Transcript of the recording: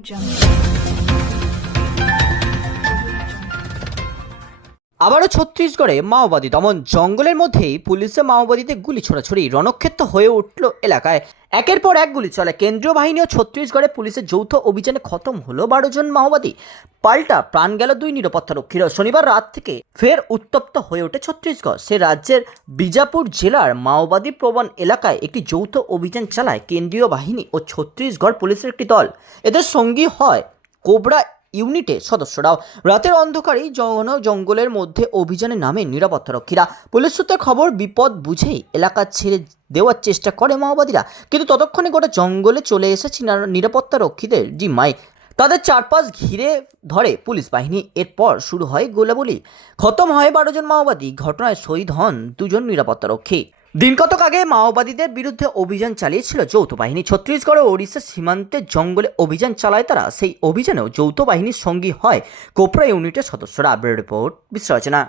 jump. আবারও ছত্তিশগড়ে মাওবাদী দমন জঙ্গলের মধ্যেই পুলিশে মাওবাদীদের গুলি ছোড়াছড়ি রণক্ষেত্র হয়ে উঠল এলাকায়। একের পর এক গুলি চলে। কেন্দ্রীয় বাহিনী ও ছত্তিশগড়ে পুলিশের যৌথ অভিযানে খতম হলো বারো জন মাওবাদী। পাল্টা প্রাণ গেল দুই নিরাপত্তা রক্ষীরও। শনিবার রাত থেকে ফের উত্তপ্ত হয়ে ওঠে ছত্তিশগড়। সে রাজ্যের বিজাপুর জেলার মাওবাদী প্রবণ এলাকায় একটি যৌথ অভিযান চালায় কেন্দ্রীয় বাহিনী ও ছত্তিশগড় পুলিশের একটি দল। এদের সঙ্গী হয় কোবরা ইউনিটের সদস্যরাও। রাতের অন্ধকারেই জন জঙ্গলের মধ্যে অভিযানে নামে নিরাপত্তারক্ষীরা পুলিশ সূত্রে খবর, বিপদ বুঝেই এলাকা ছেড়ে দেওয়ার চেষ্টা করে মাওবাদীরা। কিন্তু ততক্ষণে গোটা জঙ্গলে চলে এসেছে নিরা- নিরাপত্তারক্ষীদের জিম্মায়। তাদের চারপাশ ঘিরে ধরে পুলিশ বাহিনী। এরপর শুরু হয় গোলাগুলি খতম হয় বারো জন মাওবাদী। ঘটনায় শহীদ হন দুজন নিরাপত্তারক্ষী দিন কতক আগে মাওবাদীদের বিরুদ্ধে অভিযান চালিয়েছিল যৌথ বাহিনী। ছত্তিশগড় ও ওড়িশা সীমান্তে জঙ্গলে অভিযান চালায় তারা। সেই অভিযানেও যৌথ বাহিনীর সঙ্গী হয় কোপরা ইউনিটের সদস্যরা। Update report, বিশ্লেষণা।